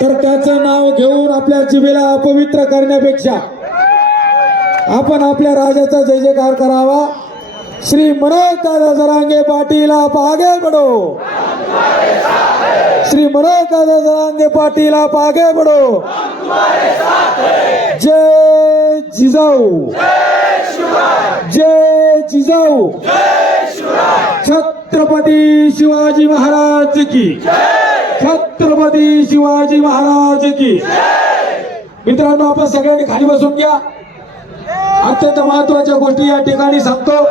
तर त्याचं नाव घेऊन आपल्या जिबेला अपवित्र करण्यापेक्षा आपण आपल्या राजाचा जय जयकार करावा श्री मनोज दादा जरांगे पाटीला पागे पडो श्री मनोज दादा जरांगे पाटीला पागे पडो जय जिजाऊ जय जिजाऊ छत्रपती शिवाजी महाराज की छत्रपती शिवाजी महाराज की मित्रांनो आपण सगळ्यांनी खाली बसून घ्या अत्यंत महत्वाच्या गोष्टी या ठिकाणी सांगतो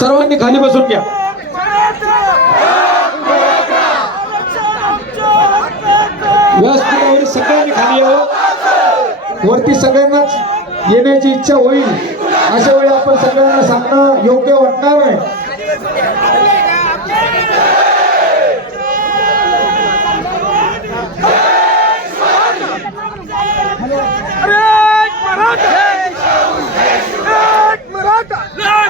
सर्वांनी खाली बसून घ्यावेळी सगळ्यांनी खाली वरती सगळ्यांनाच येण्याची इच्छा होईल अशा वेळी आपण सगळ्यांना सांगणं योग्य वाटणार आहे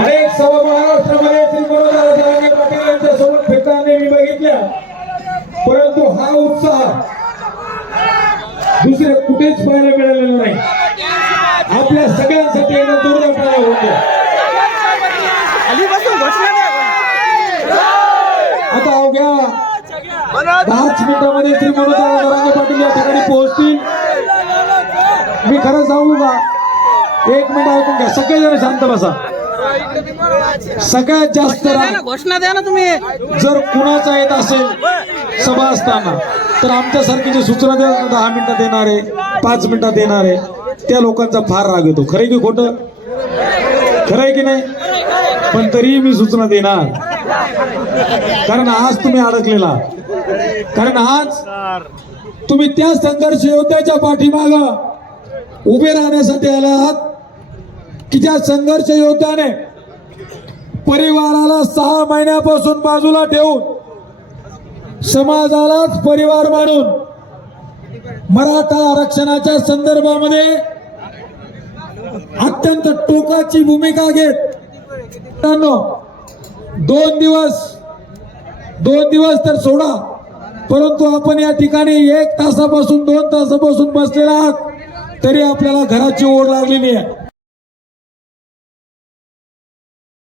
अनेक सर्व महाराष्ट्रामध्ये श्री गुरुदारे पाटील यांच्या सोबत फिरताना मी बघितल्या परंतु हा उत्साह दुसरे कुठेच पाहायला मिळालेला नाही आपल्या सगळ्यांसाठी यांना दुर्दैव पाहिजे होऊ द्या आता पाच मिनिटामध्ये त्रिमे पाटील या ठिकाणी पोहोचतील मी खरं सांगू का एक मिनिट ऐकून घ्या सगळेजण शांत बसा सगळ्यात जास्त घोषणा द्या ना तुम्ही जर कुणाचा येत असेल सभा असताना तर आमच्या जे सूचना दे दहा मिनिटं देणार आहे पाच मिनिटं देणार आहे त्या लोकांचा फार राग येतो खरं की खोट खरंय की नाही पण तरीही मी सूचना देणार कारण आज तुम्ही अडकलेला कारण आज तुम्ही त्या संघर्ष योद्ध्याच्या पाठीमाग उभे राहण्यासाठी आला आहात की ज्या संघर्ष योद्ध्याने परिवाराला सहा महिन्यापासून पर बाजूला ठेवून समाजालाच परिवार मानून मराठा आरक्षणाच्या संदर्भामध्ये अत्यंत टोकाची भूमिका घेत दोन दिवस दोन दिवस तर सोडा परंतु आपण या ठिकाणी एक तासापासून दोन तासापासून बसलेला आहात तरी आपल्याला घराची ओढ लागलेली आहे